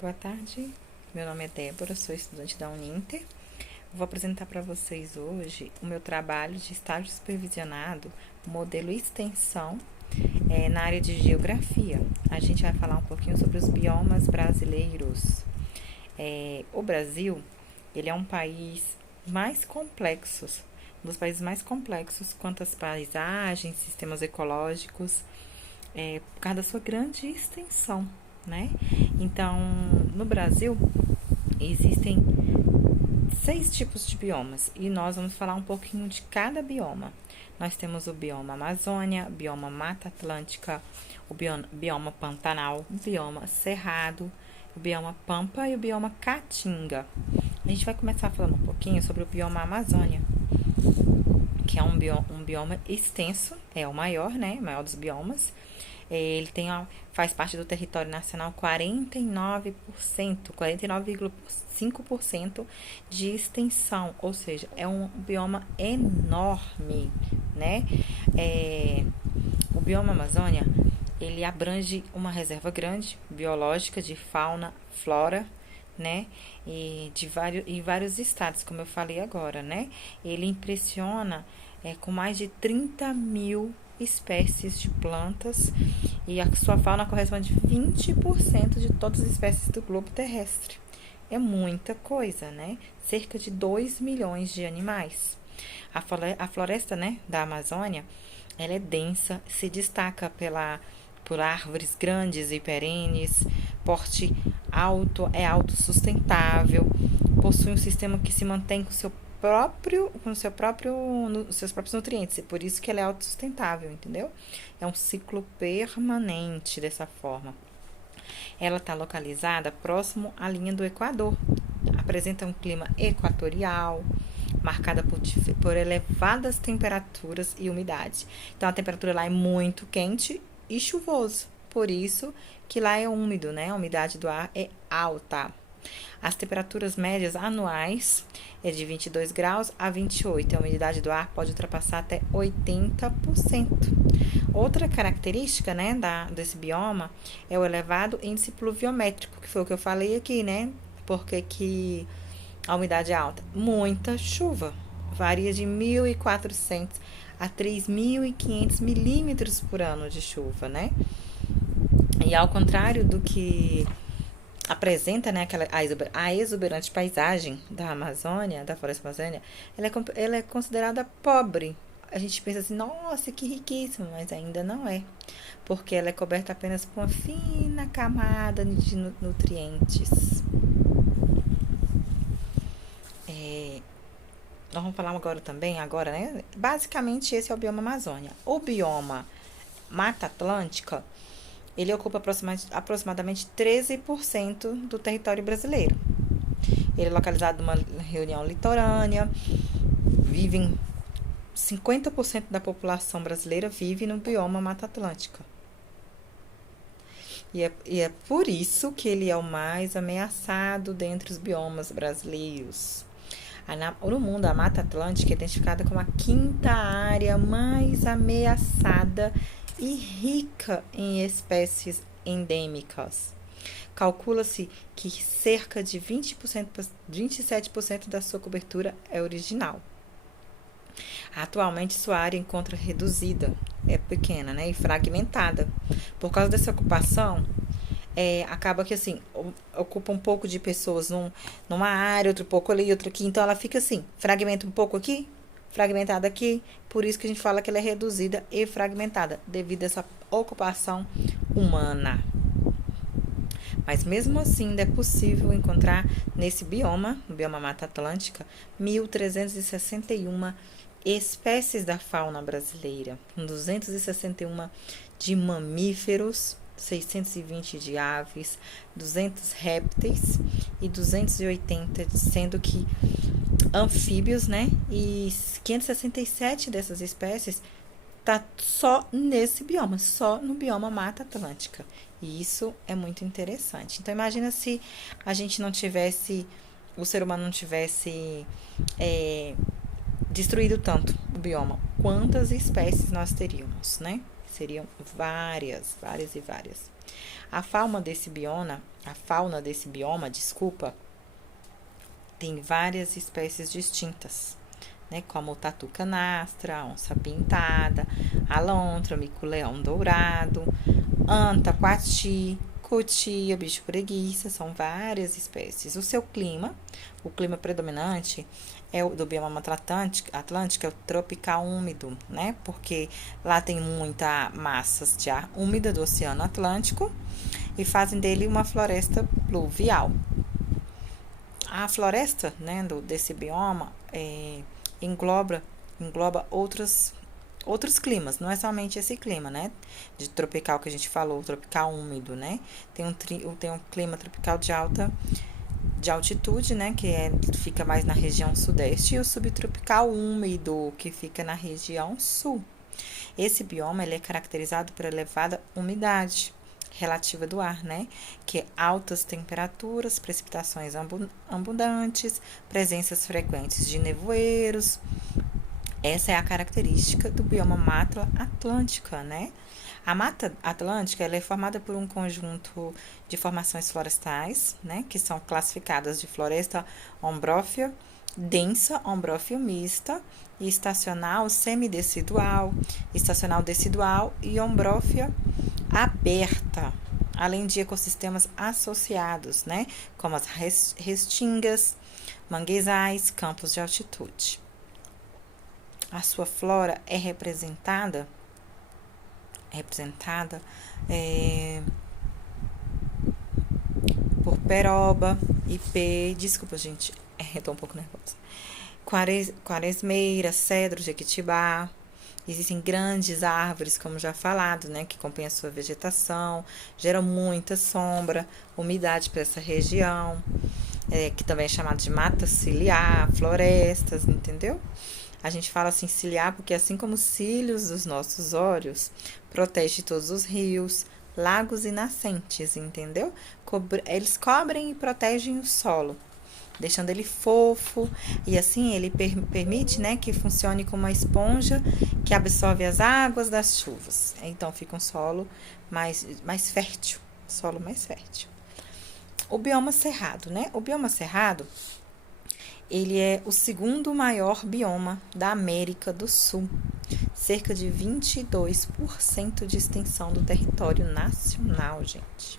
Boa tarde, meu nome é Débora, sou estudante da Uninter. Vou apresentar para vocês hoje o meu trabalho de estágio supervisionado, modelo extensão, na área de geografia. A gente vai falar um pouquinho sobre os biomas brasileiros. O Brasil, ele é um país mais complexo, um dos países mais complexos quanto às paisagens, sistemas ecológicos, por causa da sua grande extensão, né? Então, no Brasil, existem 6 tipos de biomas e nós vamos falar um pouquinho de cada bioma. Nós temos o bioma Amazônia, bioma Mata Atlântica, o bioma Pantanal, o bioma Cerrado, o bioma Pampa e o bioma Caatinga. A gente vai começar falando um pouquinho sobre o bioma Amazônia, que é um bioma extenso, é o maior, né? O maior dos biomas. Ele faz parte do território nacional 49,5% de extensão, ou seja, é um bioma enorme, né? O bioma Amazônia, ele abrange uma reserva grande, biológica, de fauna, flora, né? E vários estados, como eu falei agora, né? Ele impressiona com mais de 30 mil espécies de plantas e a sua fauna corresponde a 20% de todas as espécies do globo terrestre. É muita coisa, né? Cerca de 2 milhões de animais. A floresta, né, da Amazônia, ela é densa, se destaca por árvores grandes e perenes, porte alto, é autossustentável, possui um sistema que se mantém com seus próprios nutrientes, e por isso que ela é autossustentável, entendeu? É um ciclo permanente dessa forma. Ela está localizada próximo à linha do Equador, apresenta um clima equatorial, marcada por elevadas temperaturas e umidade. Então, a temperatura lá é muito quente e chuvoso, por isso que lá é úmido, né? A umidade do ar é alta. As temperaturas médias anuais é de 22 graus a 28. A umidade do ar pode ultrapassar até 80%. Outra característica, né, desse bioma é o elevado índice pluviométrico, que foi o que eu falei aqui, né? Porque que a umidade é alta. Muita chuva. Varia de 1.400 a 3.500 milímetros por ano de chuva, né? E ao contrário do que apresenta, né, a exuberante paisagem da Amazônia, da floresta amazônica, ela é considerada pobre. A gente pensa assim, nossa, que riquíssima, mas ainda não é, porque ela é coberta apenas por uma fina camada de nutrientes. Nós vamos falar agora, né? Basicamente, esse é o bioma Amazônia. O bioma Mata Atlântica, ele ocupa aproximadamente 13% do território brasileiro. Ele é localizado numa região litorânea, 50% da população brasileira vive no bioma Mata Atlântica. E é por isso que ele é o mais ameaçado dentre os biomas brasileiros. No mundo, a Mata Atlântica é identificada como a 5ª área mais ameaçada e rica em espécies endêmicas. Calcula-se que cerca de 27% da sua cobertura é original. Atualmente, sua área encontra reduzida, é pequena, né, e fragmentada. Por causa dessa ocupação, acaba que assim, ocupa um pouco de pessoas numa área, outro pouco ali, outro aqui. Então, ela fica assim, fragmenta um pouco aqui, fragmentada aqui, por isso que a gente fala que ela é reduzida e fragmentada, devido a essa ocupação humana. Mas mesmo assim, ainda é possível encontrar nesse bioma, no bioma Mata Atlântica, 1.361 espécies da fauna brasileira, com 261 de mamíferos, 620 de aves, 200 répteis e 280, sendo que anfíbios, né? E 567 dessas espécies tá só nesse bioma, só no bioma Mata Atlântica. E isso é muito interessante. Então, imagina se a gente não tivesse, o ser humano não tivesse destruído tanto o bioma. Quantas espécies nós teríamos, né? Seriam várias, várias e várias. A fauna desse bioma, desculpa, tem várias espécies distintas, né? Como o tatu canastra, onça pintada, alontra, mico-leão dourado, anta, coati, cutia, bicho preguiça, são várias espécies. O clima predominante é o do bioma atlântico, é o tropical úmido, né? Porque lá tem muita massas de ar úmida do Oceano Atlântico e fazem dele uma floresta pluvial. A floresta, né, desse bioma engloba outros climas, não é somente esse clima, né, de tropical que a gente falou, tropical úmido, né, tem um clima tropical de altitude, né, fica mais na região sudeste, e o subtropical úmido, que fica na região sul. Esse bioma ele é caracterizado por elevada umidade relativa do ar, né, que é altas temperaturas, precipitações abundantes, presenças frequentes de nevoeiros. Essa é a característica do bioma Mata Atlântica, né? A Mata Atlântica ela é formada por um conjunto de formações florestais, né? Que são classificadas de floresta ombrófila, densa, ombrófila mista, e estacional semidecidual, estacional decidual e ombrófila aberta, além de ecossistemas associados, né? Como as restingas, manguezais, campos de altitude. A sua flora é representada por peroba, ipê, desculpa, gente, eu tô um pouco nervosa, quaresmeira, cedro, jequitibá. Existem grandes árvores, como já falado, né, que compõem a sua vegetação, geram muita sombra, umidade para essa região, que também é chamada de mata ciliar, florestas, entendeu? A gente fala assim ciliar porque assim como os cílios dos nossos olhos, protege todos os rios, lagos e nascentes, entendeu? Eles cobrem e protegem o solo, deixando ele fofo, e assim ele permite, né, que funcione como uma esponja que absorve as águas das chuvas. Então fica um solo mais fértil, solo mais fértil. O bioma cerrado, né? O bioma cerrado ele é o segundo maior bioma da América do Sul, cerca de 22% de extensão do território nacional, gente.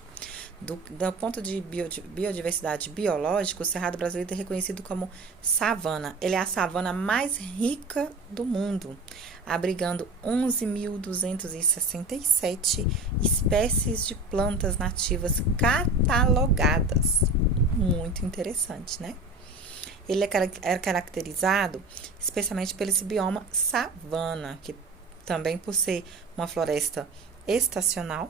Do ponto de biodiversidade biológica, o Cerrado brasileiro é reconhecido como savana. Ele é a savana mais rica do mundo, abrigando 11.267 espécies de plantas nativas catalogadas. Muito interessante, né? Ele é caracterizado especialmente pelo esse bioma savana, que também por ser uma floresta estacional,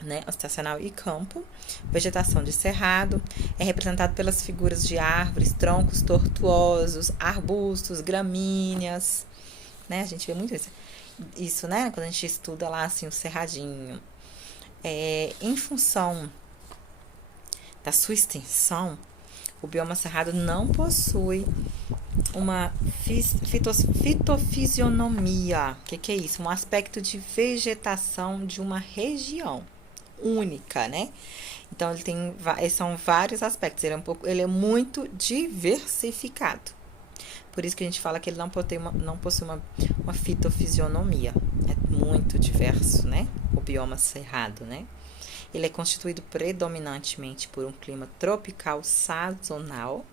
né, estacional e campo, vegetação de cerrado, é representado pelas figuras de árvores, troncos tortuosos, arbustos, gramíneas, né, a gente vê muito isso, né, quando a gente estuda lá, assim, o cerradinho. Em função da sua extensão, o bioma cerrado não possui uma fitofisionomia. O que é isso? Um aspecto de vegetação de uma região única, né? Então, são vários aspectos. Ele é muito diversificado. Por isso que a gente fala que ele não possui uma fitofisionomia. É muito diverso, né? O bioma cerrado, né? Ele é constituído predominantemente por um clima tropical sazonal,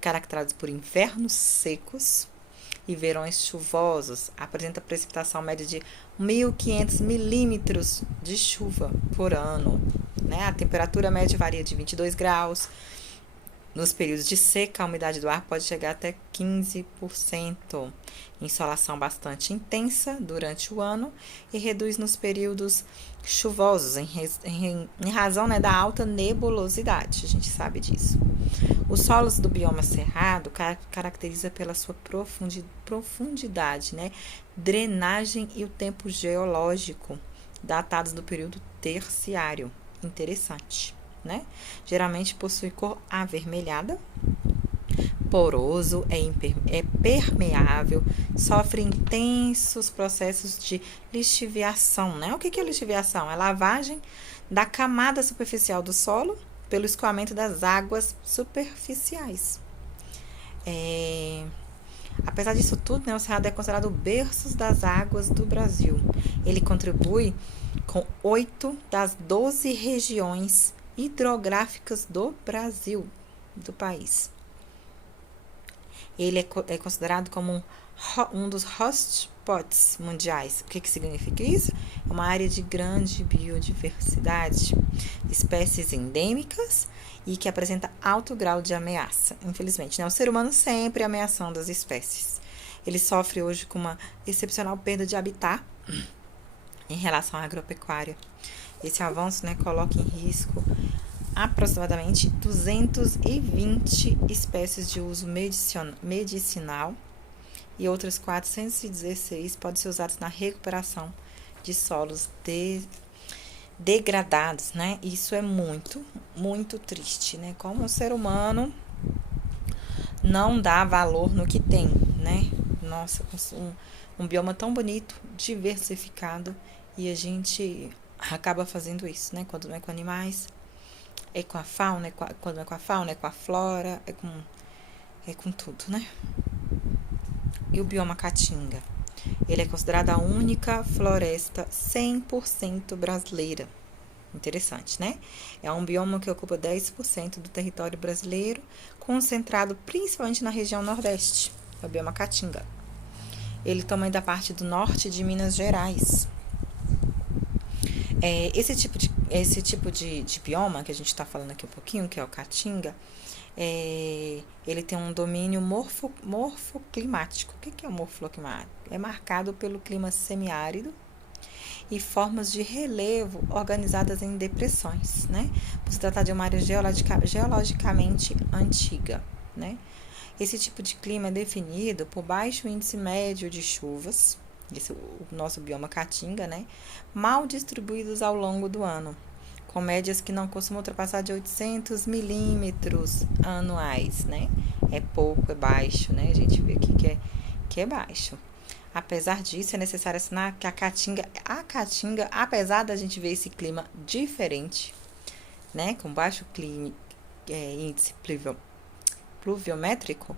caracterizado por invernos secos e verões chuvosos. Apresenta precipitação média de 1.500 milímetros de chuva por ano, né? A temperatura média varia de 22 graus. Nos períodos de seca, a umidade do ar pode chegar até 15%. Insolação bastante intensa durante o ano e reduz nos períodos chuvosos, em razão, né, da alta nebulosidade. A gente sabe disso. Os solos do bioma cerrado caracteriza pela sua profundidade, né, drenagem e o tempo geológico, datados do período terciário. Interessante, né? Geralmente possui cor avermelhada, poroso, é permeável, sofre intensos processos de lixiviação, né? O que é lixiviação? É lavagem da camada superficial do solo pelo escoamento das águas superficiais. Apesar disso tudo, né, o Cerrado é considerado o berço das águas do Brasil. Ele contribui com 8 das 12 regiões hidrográficas do Brasil, do país. Ele é considerado como um dos hotspots mundiais. O que significa isso? É uma área de grande biodiversidade, espécies endêmicas e que apresenta alto grau de ameaça. Infelizmente, né? O ser humano sempre ameaçando as espécies. Ele sofre hoje com uma excepcional perda de habitat em relação à agropecuária. Esse avanço, né, coloca em risco aproximadamente 220 espécies de uso medicinal e outras 416 podem ser usadas na recuperação de solos degradados, né? Isso é muito, muito triste, né? Como o ser humano não dá valor no que tem, né? Nossa, um bioma tão bonito, diversificado, e a gente acaba fazendo isso, né? Quando não é com animais, é com a fauna, quando não é com a fauna, é com a flora, é com tudo, né? E o bioma Caatinga? Ele é considerado a única floresta 100% brasileira. Interessante, né? É um bioma que ocupa 10% do território brasileiro, concentrado principalmente na região nordeste, é o bioma Caatinga. Ele também da parte do norte de Minas Gerais. Esse tipo de bioma que a gente está falando aqui um pouquinho, que é o Caatinga, ele tem um domínio morfoclimático. O que é o morfoclimático? É marcado pelo clima semiárido e formas de relevo organizadas em depressões, né? Por se tratar de uma área geologicamente antiga, né? Esse tipo de clima é definido por baixo índice médio de chuvas, o nosso bioma Caatinga, né? Mal distribuídos ao longo do ano, com médias que não costumam ultrapassar de 800 milímetros anuais, né? É pouco, é baixo, né? A gente vê aqui que é baixo. Apesar disso, é necessário assinar que a Caatinga, apesar da gente ver esse clima diferente, né? Com baixo índice pluviométrico,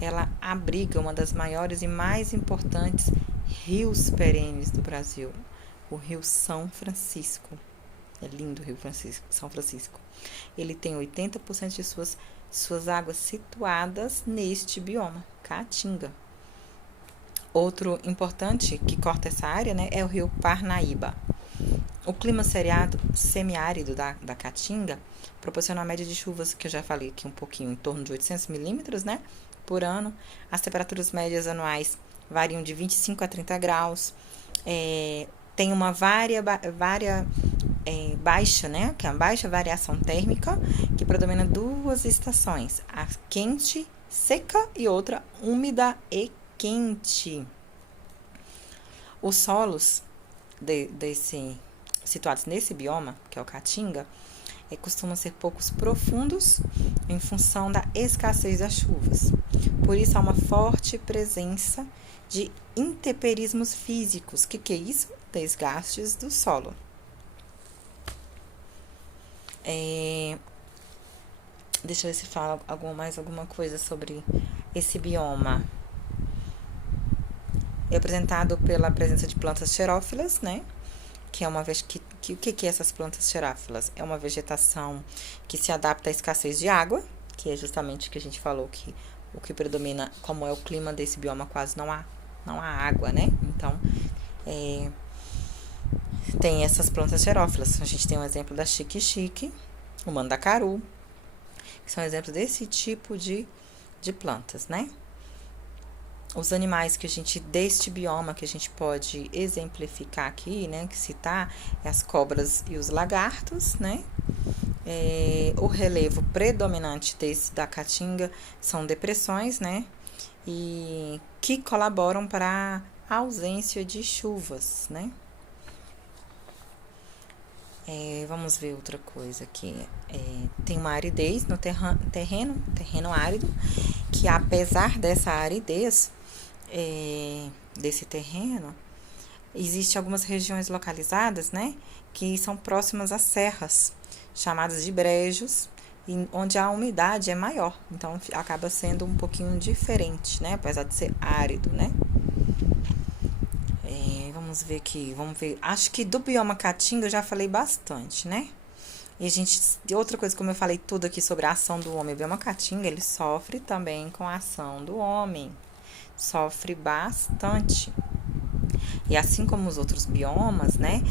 ela abriga uma das maiores e mais importantes rios perenes do Brasil, o Rio São Francisco. É lindo o Rio São Francisco. Ele tem 80% de suas águas situadas neste bioma, Caatinga. Outro importante que corta essa área, né, é o Rio Parnaíba. O clima semiárido da Caatinga proporciona uma média de chuvas, que eu já falei aqui um pouquinho, em torno de 800 milímetros, né, por ano. As temperaturas médias anuais variam de 25 a 30 graus. Tem uma baixa, né, que é uma baixa variação térmica, que predomina duas estações, a quente, seca, e outra úmida e quente. Os solos situados nesse bioma, que é o Caatinga, costumam ser poucos profundos em função da escassez das chuvas. Por isso, há uma forte presença de intemperismos físicos. O que é isso? Desgastes do solo. Deixa eu ver se fala mais alguma coisa sobre esse bioma. É apresentado pela presença de plantas xerófilas, né? Que é uma vez o que é essas plantas xerófilas? É uma vegetação que se adapta à escassez de água, que é justamente o que a gente falou, que o que predomina, como é o clima desse bioma, quase não há água, né? Então, tem essas plantas xerófilas. A gente tem um exemplo da xique-xique, o mandacaru, que são exemplos desse tipo de plantas, né? Os animais deste bioma que a gente pode exemplificar aqui, né, que citar, as cobras e os lagartos, né? O relevo predominante da Caatinga são depressões, né? E que colaboram para a ausência de chuvas, né? Vamos ver outra coisa aqui. Tem uma aridez no terreno árido, que apesar dessa aridez desse terreno, existem algumas regiões localizadas, né, que são próximas às serras, chamadas de brejos, onde a umidade é maior. Então, acaba sendo um pouquinho diferente, né, apesar de ser árido, né. Vamos ver aqui, Acho que do bioma Caatinga eu já falei bastante, né? E outra coisa, como eu falei tudo aqui sobre a ação do homem, o bioma Caatinga, ele sofre também com a ação do homem. Sofre bastante. E assim como os outros biomas, né?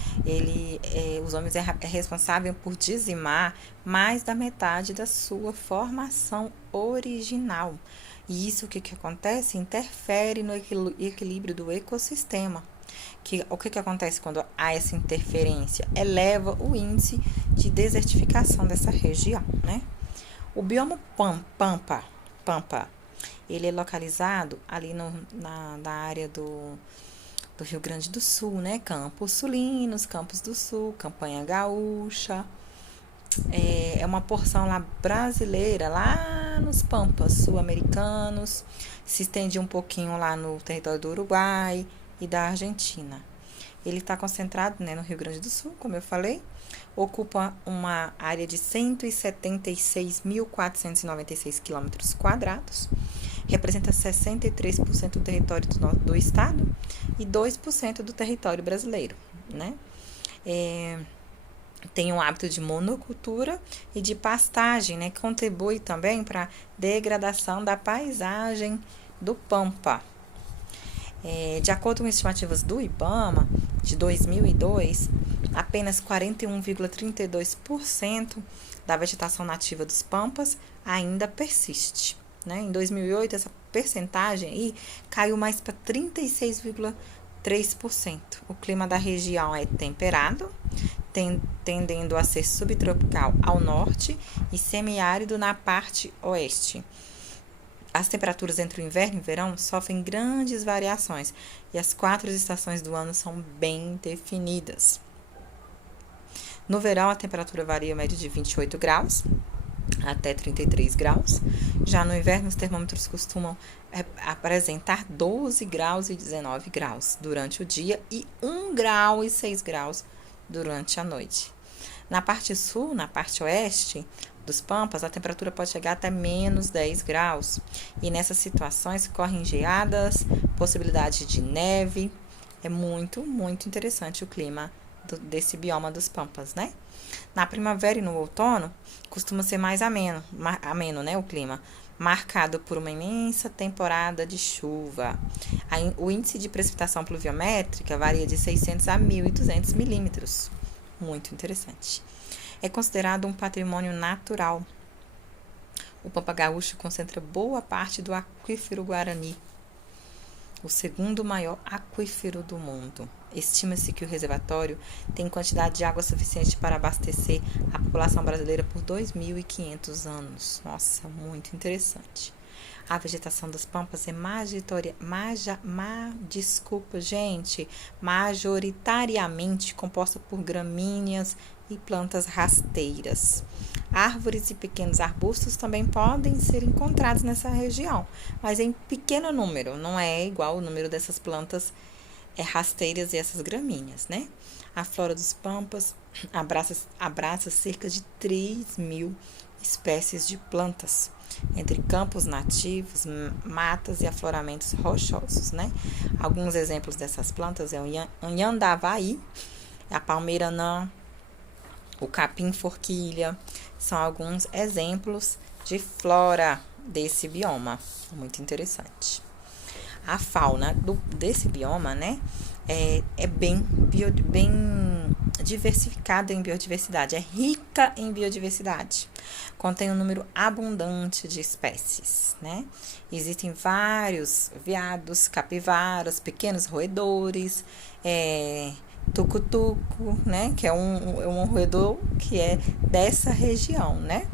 Os homens é responsável por dizimar mais da metade da sua formação original. E isso, o que acontece? Interfere no equilíbrio do ecossistema. O que acontece quando há essa interferência? Eleva o índice de desertificação dessa região, né? O bioma Pampa, ele é localizado ali na área do Rio Grande do Sul, né? Campos Sulinos, Campos do Sul, Campanha Gaúcha. É uma porção lá brasileira, lá nos Pampas sul-americanos. Se estende um pouquinho lá no território do Uruguai e da Argentina. Ele está concentrado, né, no Rio Grande do Sul, como eu falei, ocupa uma área de 176.496 quilômetros quadrados, representa 63% do território do estado e 2% do território brasileiro, né? Tem um hábito de monocultura e de pastagem, né, que contribui também para a degradação da paisagem do Pampa. De acordo com estimativas do IBAMA, de 2002, apenas 41,32% da vegetação nativa dos Pampas ainda persiste, né? Em 2008, essa percentagem aí caiu mais para 36,3%. O clima da região é temperado, tendendo a ser subtropical ao norte e semiárido na parte oeste. As temperaturas entre o inverno e o verão sofrem grandes variações e as 4 estações do ano são bem definidas. No verão, a temperatura varia média de 28 graus até 33 graus. Já no inverno, os termômetros costumam apresentar 12 graus e 19 graus durante o dia e 1 grau e 6 graus durante a noite. Na parte sul, na parte oeste dos Pampas, a temperatura pode chegar até menos 10 graus. E nessas situações correm geadas, possibilidade de neve. É muito, muito interessante o clima desse bioma dos Pampas, né? Na primavera e no outono, costuma ser mais ameno, né, o clima, marcado por uma imensa temporada de chuva. O índice de precipitação pluviométrica varia de 600 a 1.200 milímetros. Muito interessante. É considerado um patrimônio natural. O Pampa Gaúcho concentra boa parte do aquífero Guarani, o segundo maior aquífero do mundo. Estima-se que o reservatório tem quantidade de água suficiente para abastecer a população brasileira por 2.500 anos. Nossa, muito interessante. A vegetação das Pampas é majoritariamente composta por gramíneas e plantas rasteiras. Árvores e pequenos arbustos também podem ser encontrados nessa região, mas em pequeno número, não é igual o número dessas plantas rasteiras e essas gramíneas, né? A flora dos Pampas abraça cerca de 3.000 espécies de plantas, entre campos nativos, matas e afloramentos rochosos, né? Alguns exemplos dessas plantas é o Yandavaí, a palmeira anã, o capim-forquilha, são alguns exemplos de flora desse bioma, muito interessante. A fauna desse bioma, né, é bem diversificada em biodiversidade, é rica em biodiversidade, contém um número abundante de espécies, né? Existem vários veados, capivaras, pequenos roedores, tucutuco, né, que é um roedor que é dessa região, né?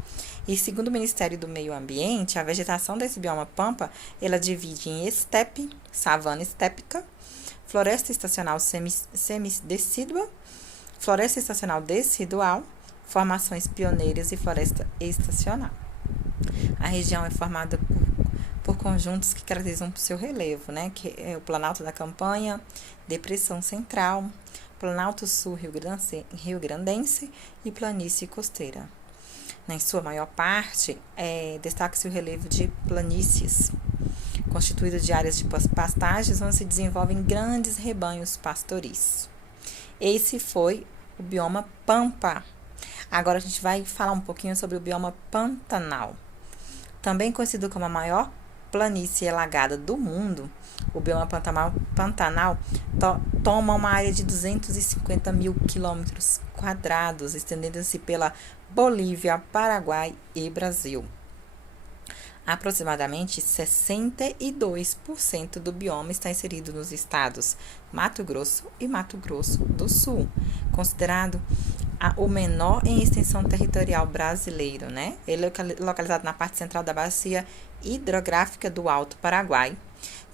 E segundo o Ministério do Meio Ambiente, a vegetação desse bioma Pampa, ela divide em estepe, savana estépica, floresta estacional semidecídua, floresta estacional decidual, formações pioneiras e floresta estacional. A região é formada por conjuntos que caracterizam o seu relevo, né? Que é o Planalto da Campanha, Depressão Central, Planalto Sul Rio-Grandense e Planície Costeira. Em sua maior parte, destaca-se o relevo de planícies, constituído de áreas de pastagens onde se desenvolvem grandes rebanhos pastoris. Esse foi o bioma Pampa. Agora a gente vai falar um pouquinho sobre o bioma Pantanal. Também conhecido como a maior planície alagada do mundo, o bioma Pantanal toma uma área de 250 mil quilômetros quadrados, estendendo-se pela Bolívia, Paraguai e Brasil. Aproximadamente 62% do bioma está inserido nos estados Mato Grosso e Mato Grosso do Sul, considerado o menor em extensão territorial brasileiro, né? Ele é localizado na parte central da bacia hidrográfica do Alto Paraguai,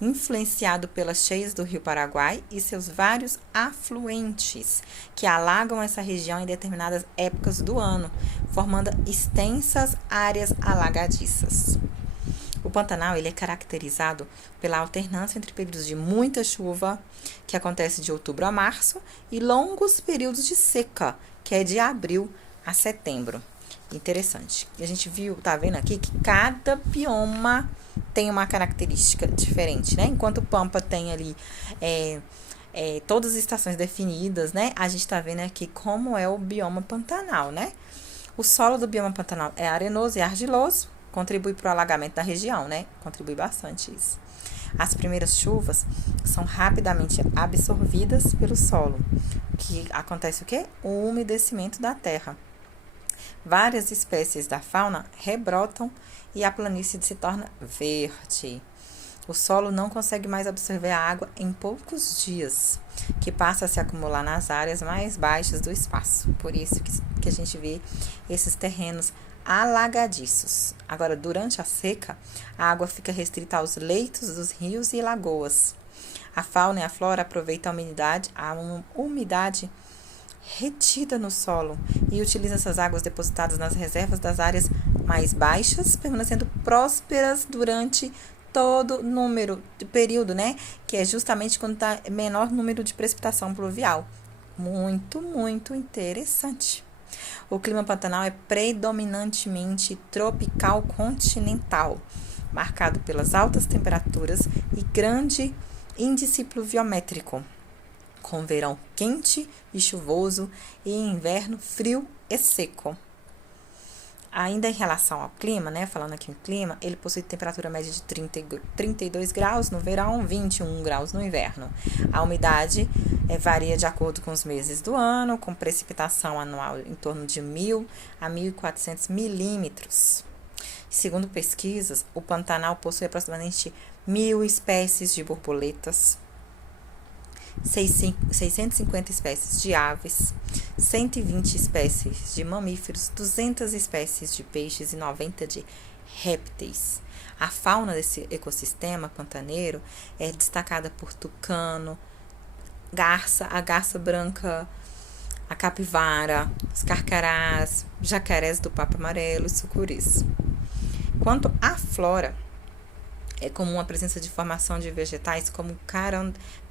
influenciado pelas cheias do Rio Paraguai e seus vários afluentes, que alagam essa região em determinadas épocas do ano, formando extensas áreas alagadiças. O Pantanal ele é caracterizado pela alternância entre períodos de muita chuva, que acontece de outubro a março, e longos períodos de seca, que é de abril a setembro. Interessante. E a gente tá vendo aqui que cada bioma tem uma característica diferente, né? Enquanto o Pampa tem ali todas as estações definidas, né? A gente tá vendo aqui como é o bioma Pantanal, né? O solo do bioma Pantanal é arenoso e argiloso, contribui para o alagamento da região, né? Contribui bastante isso. As primeiras chuvas são rapidamente absorvidas pelo solo, que acontece o quê? O umedecimento da terra. Várias espécies da fauna rebrotam e a planície se torna verde. O solo não consegue mais absorver a água em poucos dias, que passa a se acumular nas áreas mais baixas do espaço. Por isso que a gente vê esses terrenos alagadiços. Agora, durante a seca, a água fica restrita aos leitos dos rios e lagoas. A fauna e a flora aproveitam a umidade retida no solo e utilizam essas águas depositadas nas reservas das áreas mais baixas, permanecendo prósperas durante todo período, né? Que é justamente quando está menor número de precipitação pluvial. Muito, muito interessante. O clima pantanal é predominantemente tropical continental, marcado pelas altas temperaturas e grande índice pluviométrico, com verão quente e chuvoso e inverno frio e seco. Ainda em relação ao clima, né, falando aqui em clima, ele possui temperatura média de 32 graus no verão, 21 graus no inverno. A umidade varia de acordo com os meses do ano, com precipitação anual em torno de 1.000 a 1.400 milímetros. Segundo pesquisas, o Pantanal possui aproximadamente 1.000 espécies de borboletas, 650 espécies de aves, 120 espécies de mamíferos, 200 espécies de peixes e 90 de répteis. A fauna desse ecossistema pantaneiro é destacada por tucano, a garça branca, a capivara, os carcarás, jacarés do papo amarelo e sucuris. Quanto à flora, é comum a presença de formação de vegetais como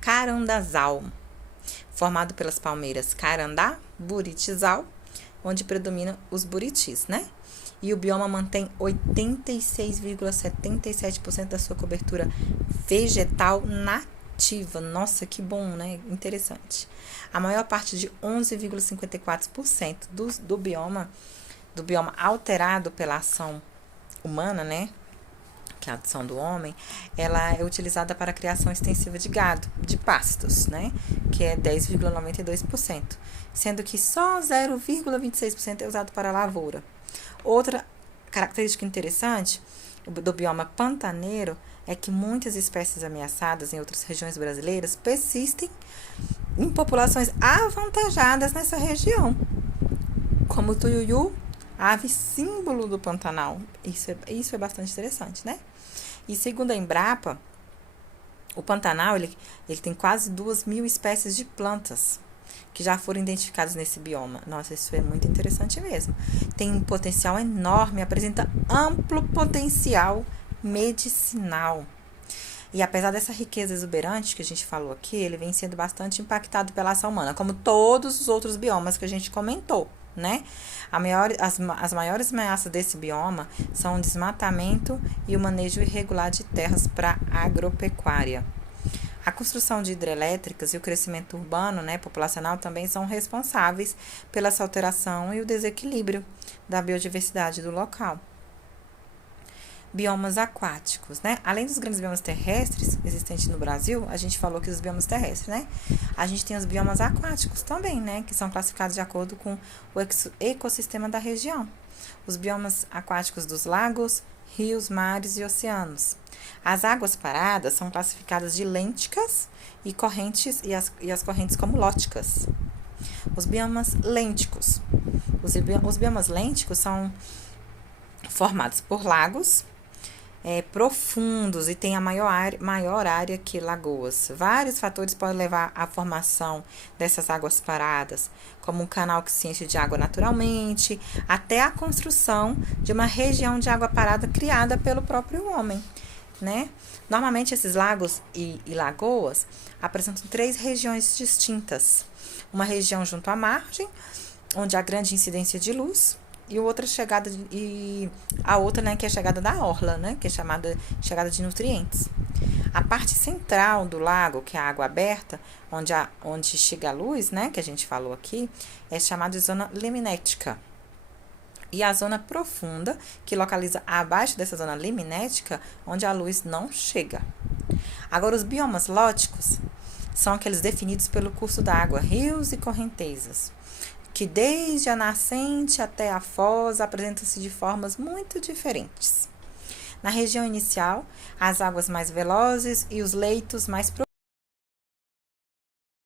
carandazal, formado pelas palmeiras carandá, buritizal, onde predominam os buritis, né? E o bioma mantém 86,77% da sua cobertura vegetal nativa. Nossa, que bom, né? Interessante. A maior parte de 11,54% do bioma alterado pela ação humana, né? Que é a ação do homem, ela é utilizada para a criação extensiva de gado, de pastos, né? Que é 10,92%, sendo que só 0,26% é usado para a lavoura. Outra característica interessante do bioma pantaneiro é que muitas espécies ameaçadas em outras regiões brasileiras persistem em populações avantajadas nessa região, como o tuiuiu, a ave símbolo do Pantanal. Isso é bastante interessante, né? E segundo a Embrapa, o Pantanal ele tem quase 2.000 espécies de plantas, que já foram identificados nesse bioma. Nossa, isso é muito interessante mesmo. Tem um potencial enorme, apresenta amplo potencial medicinal. E apesar dessa riqueza exuberante que a gente falou aqui, ele vem sendo bastante impactado pela ação humana, como todos os outros biomas que a gente comentou, né? As maiores ameaças desse bioma são o desmatamento e o manejo irregular de terras para agropecuária. A construção de hidrelétricas e o crescimento urbano, né, populacional também são responsáveis pela essa alteração e o desequilíbrio da biodiversidade do local. Biomas aquáticos, né? Além dos grandes biomas terrestres existentes no Brasil, a gente falou que os biomas terrestres, né? A gente tem os biomas aquáticos também, né? Que são classificados de acordo com o ecossistema da região. Os biomas aquáticos dos lagos, rios, mares e oceanos. As águas paradas são classificadas de lênticas e correntes e as correntes como lóticas. Os biomas lênticos. Os biomas lênticos são formados por lagos profundos e tem a maior área que lagoas. Vários fatores podem levar à formação dessas águas paradas, como um canal que se enche de água naturalmente, até a construção de uma região de água parada criada pelo próprio homem, né? Normalmente esses lagos e lagoas apresentam 3 regiões distintas. Uma região junto à margem, onde há grande incidência de luz, e a outra, né, que é a chegada da orla, né, que é chamada chegada de nutrientes. A parte central do lago, que é a água aberta, onde chega a luz, né, que a gente falou aqui, é chamada de zona liminética. E a zona profunda, que localiza abaixo dessa zona liminética, onde a luz não chega. Agora, os biomas lóticos são aqueles definidos pelo curso da água, rios e correntezas, que desde a nascente até a foz apresentam-se de formas muito diferentes. Na região inicial, as águas mais velozes e os leitos mais profundos.